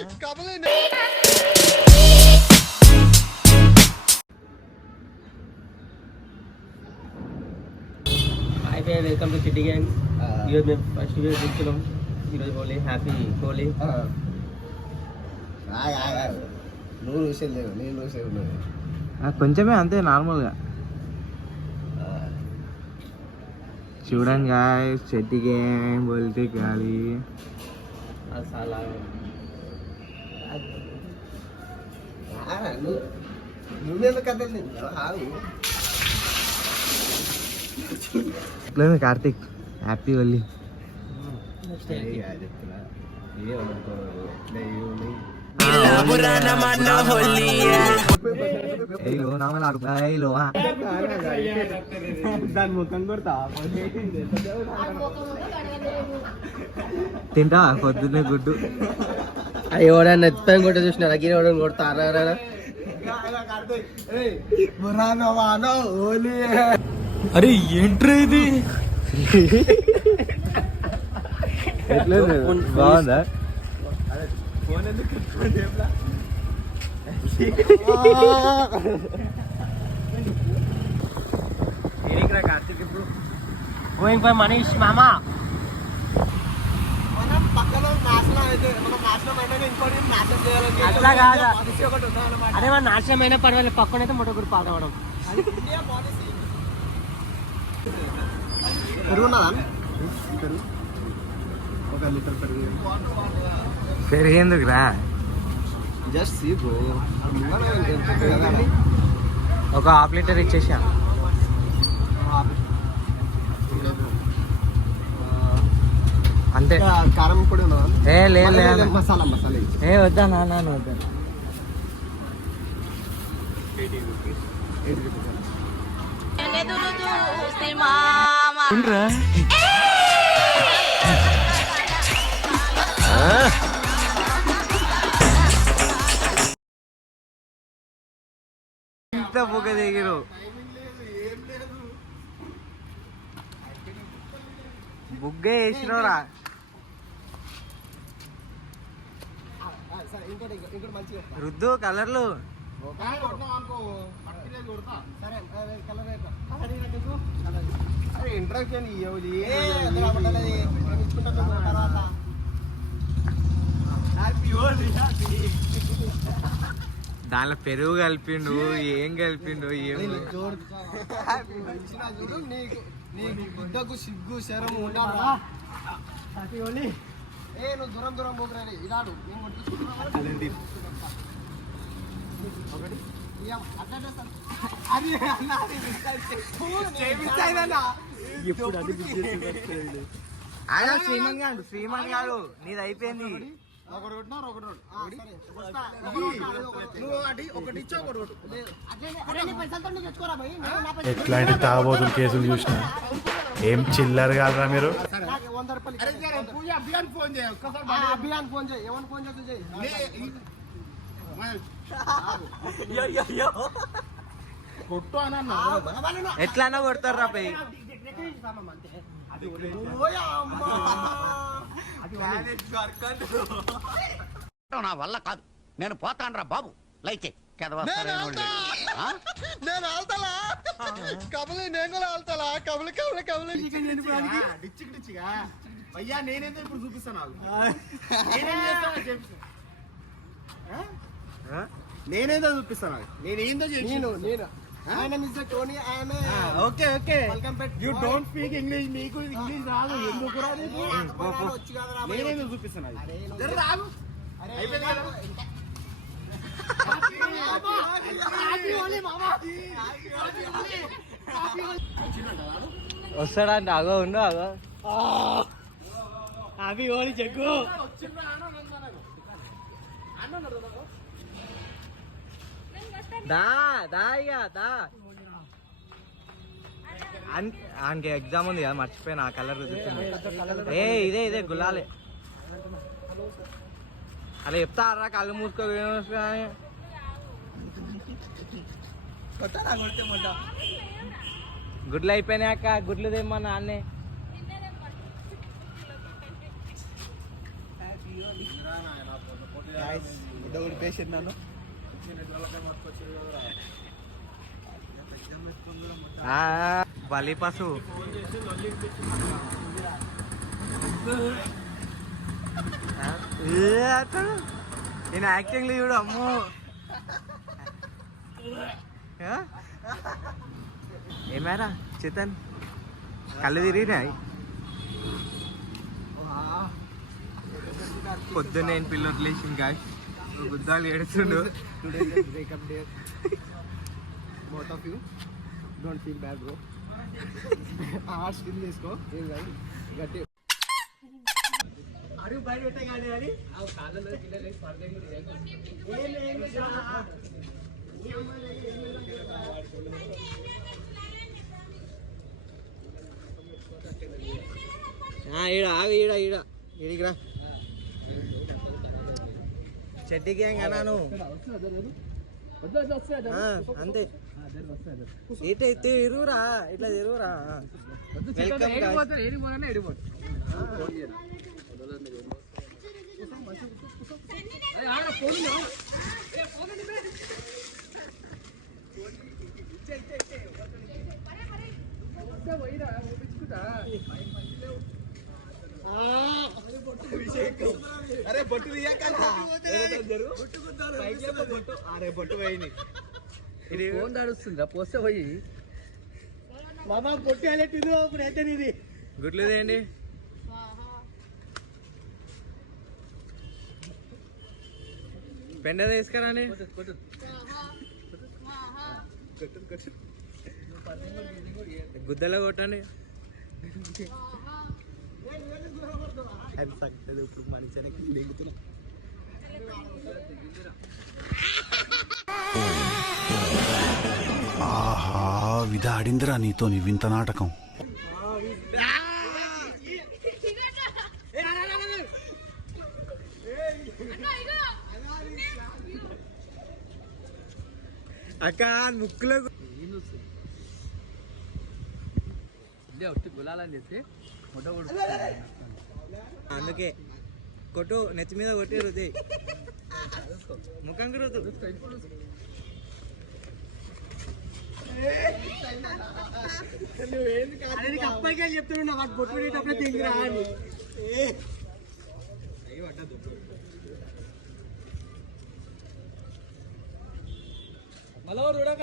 Welcome to city gang. ఈరోజు మేము first video చూస్తున్నాం. ఈరోజు హోలీ, హ్యాపీ హోలీ. నువ్వు చూసేది నేను చూసేది కొంచెమే అంతే నార్మల్గా. చూడండి గాయ్స్, చెట్టు గేమ్ బోల్తే గాలి అసలు నువ్వేందుకు కదండి ఎట్లా కార్తీక్ హ్యాపీ హోలీ. దాని ముఖం కొడతా తింటా పొద్దున్నే గుడ్డు. ఎవడన్నా ఎత్తుపైన కొట్ట చూసినారా? గిరి కొడతారా? అరే ఏంట్రా ఇది? ఎట్లా బాగుందా? కార్తీక్ ఇప్పుడు గోయింగ్ బై మనీష్ మామా. అట్లా కాదా? అదే మన నాశనం అయినా పర్వాలేదు, పక్కన అయితే మొట్టగురు పాడవడం. పెరిగేందుకురా? జస్ట్ ఒక హాఫ్ లీటర్ ఇచ్చేసా అంతే. కారం పొడి ఏ లేదు, మసాలా ఏ వద్దా నాన్న వద్దా. ఇంత పొగ దిగిరు. బుగ్గే వేసినోరా? రుద్దు కలర్లు ఇంట్రక్షన్ దానిలో పెరుగు కలిపిండు, ఏం కలిపిండు ఏం. బిడ్డకు సిగ్గు శరం ఉండాలా? నువ్వు దూరం దూరం పోతున్నా ఇలాడు శ్రీమన్ గారు నీది అయిపోయింది. ఎట్లాంటి తాగబోతులు కేసులు చూసినా ఏం చిల్లర కాదురా మీరు. ఎట్లా కొడతారు పై? నా వల్ల కాదు, నేను పోతాను రా బాబు. లైతే అయ్యా నేనేదో ఇప్పుడు చూపిస్తాను. నేనేదో చూపిస్తాను. నేనేందో నేను okay okay you don't speak English. మీకు ఇంగ్లీష్ రాదు, ఎందుకు రాదు? నేనేదో చూపిస్తాను. రాదు వస్తాడంటే అగో ఉండు అగో. హ్యాపీ హోలీ చెక్కు. దా దా ఇక దా. ఆయనకి ఎగ్జామ్ ఉంది కదా, మర్చిపోయినా ఆ కలర్ చూస్తుంది. ఇదే గులాలే. అలా చెప్తారా కళ్ళు మూసుకో. గుడ్లు అయిపోయినాయి అక్క, గుడ్లు తెమ్మన్నా అన్నే. ఒకటి పేషెంట్ నన్ను బలి పశు నేను యాక్టింగ్ చూడు అమ్మో ఏమారా చేతన్ కళ్ళు తిరిగినాయి పొద్దున్న నేను పిల్లలు లేచి ఇంకా గుద్దాలు ఏడుతుండు breakup day both of you don't feel bad bro heart still తీసుకో ఏం కాదు గట్టి అడుగు బయట పెట్టే కానీ కాళ్ళలో పిల్లలు ఈడ ఆగు ఈడ ఈడ ఈడికిరా చెడ్డి గ్యాంగ్ అన్నాను అంతే ఇటు ఇరువురా ఇట్లా తిరుగురా అరే బొట్టు తీయకన్నా అరే బొట్టు పోయింది ఇది ఫోన్ నడుస్తుందా పోస్తే పోయి బాబా బొట్టు అలెట్టింది ఇప్పుడు అయితే ఇది గుడ్లు తీయండి పెండ తీసుకురాని గుద్దలో కొట్టండి అది తగ్గదు ఇప్పుడు మనిషి దిగుతున్నా ఆహా విధాడిందిరా నీతో నీ వింత నాటకం. అక్క ముక్కులో గులాలని చెప్పి అందుకే కొట్టు నెత్తి మీద కొట్టి రుద్ది ముఖంకి రుద్దు అప్పటికే చెప్తున్నా వాడు బొట్టు పెట్టేటప్పుడే తింగిరా అని మళ్ళీ చూడక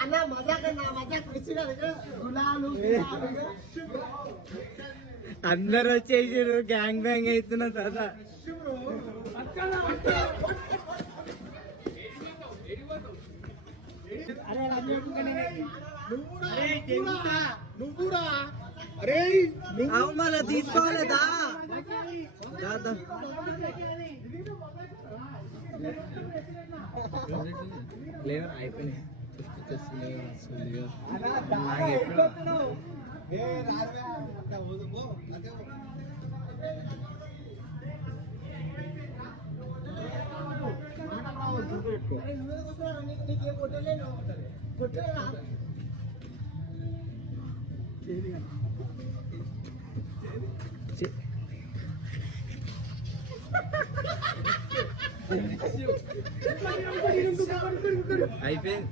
అన్న మజాక్ గులాలు అందరు వచ్చేసారు గ్యాంగ్ బ్యాంగ్ అవుతున్నా సరదా నువ్వురా అరే మళ్ళీ తీసుకోవాలేదా లేదా అయిపోయినాయి అయిపోయింది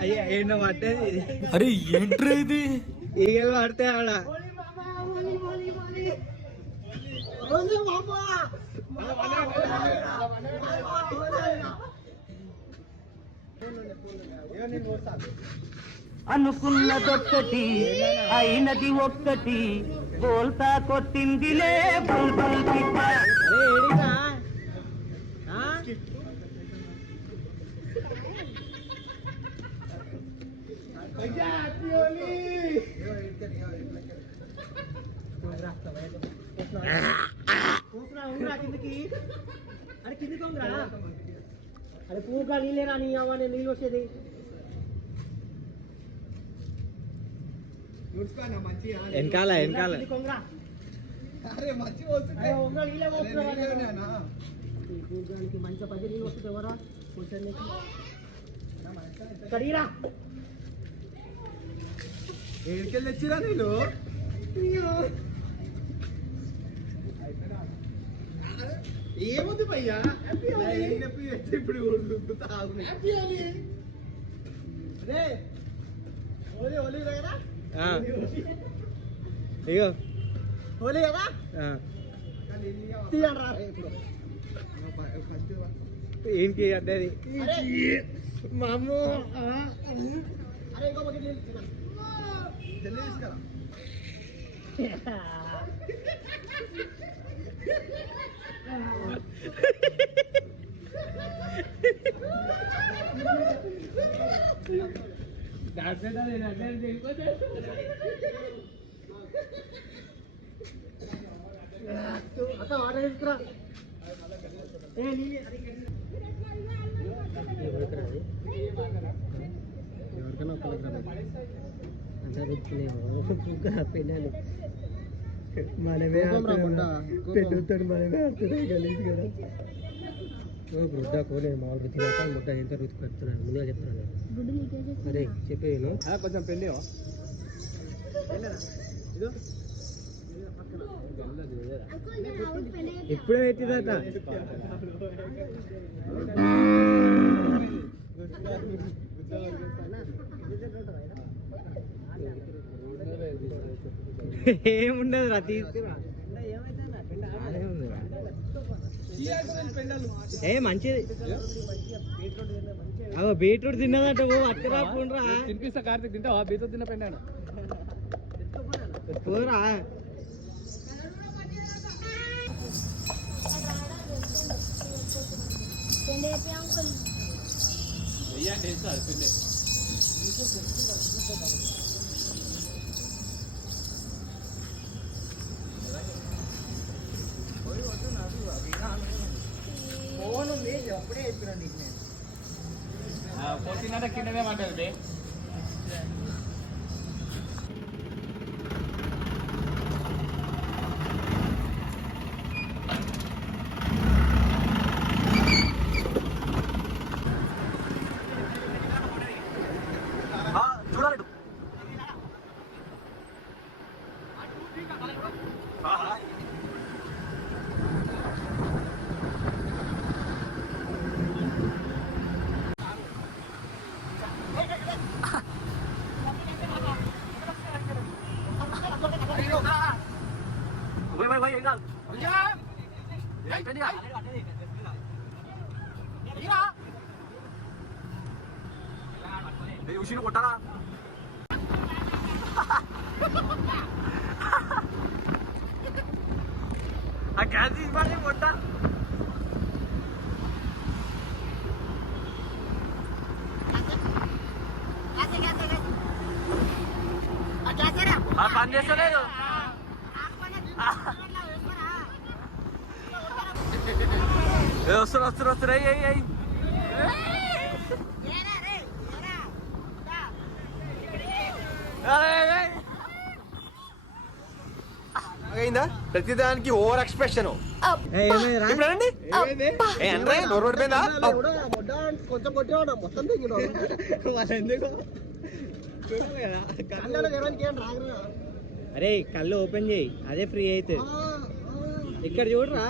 అయ్యా ఏంటో పట్టేది అరే ఏంట్రా ఇది? ఈగలు పడితే ఆడ అనుకున్నదొక్కటి అయినది ఒక్కటి బోల్తా కొట్టిందిలే బుల్బుల్ పిట్ట. అరే పువ్వుగా నీళ్ళేరా నీ అవ్వనే నీళ్ళు వచ్చేది చూసుకోనా మంచిగా వెనకాల కొంగరా అరే మంచి వస్తుంది అరే ఒంగ నీళ్ళే పోస్తున్నావా ఈ పూర్గానికి మంచి 10 నీళ్ళు వస్తుంది ఎవరా కూర్చొని కడిగిరా ఏడికెళ్ళి తెచ్చిరా నీళ్ళు ఏముంది భయ్యా ఇప్పుడు హోలీ కదా ఇగో హోలీ కదా తీయండి రా ఇప్పుడు ఏంటి అంటే మా అమ్మ అరే ఇంకో బకెట్ నీళ్ళు ఇచ్చినా జల్దీ తీసుకురా అక్క వాటర్ తీసుకురా ఎవరికైనా అంతా రుచుకునేమో పెళ్ళాలి మనమే పెళ్ళుతాడు మనమే ఆడుతున్నాయి కలిసి కదా వృద్ధ కోలే మామూలు రుచినాక ముద్ద ఎంత రుచి పెడుతున్నాను ముందుగా చెప్తున్నాను అరే చెప్పేను కొంచెం పెళ్ళి ఇప్పుడే పెట్టిదట ఏముండదు రా తీసుకురా ఏ మంచిది అగో బీట్రూట్ తిన్నదట అట్టరా పోండ్రా తినిపిస్తా కార్తీక్ తింటావా బీతో తిన్న పెండాను పోరా ఫోన్ ఉంది అప్పుడే చెప్పినా నీకు నేను పోతినట్టు కిందనే పడ్డది చూడాలి ఉషిని కొట్టారా ఆ గ్యాస్ ఇవ్వాలి కొట్టా పని చేస్తలేదు వస్తారు అయ్యి అయిందా ప్రతిదానికి ఓవర్ ఎక్స్ప్రెషన్ కొంచెం కొట్టేవాడు మొత్తం అరే కళ్ళు ఓపెన్ చేయి అదే ఫ్రీ అయితే ఇక్కడ చూడరా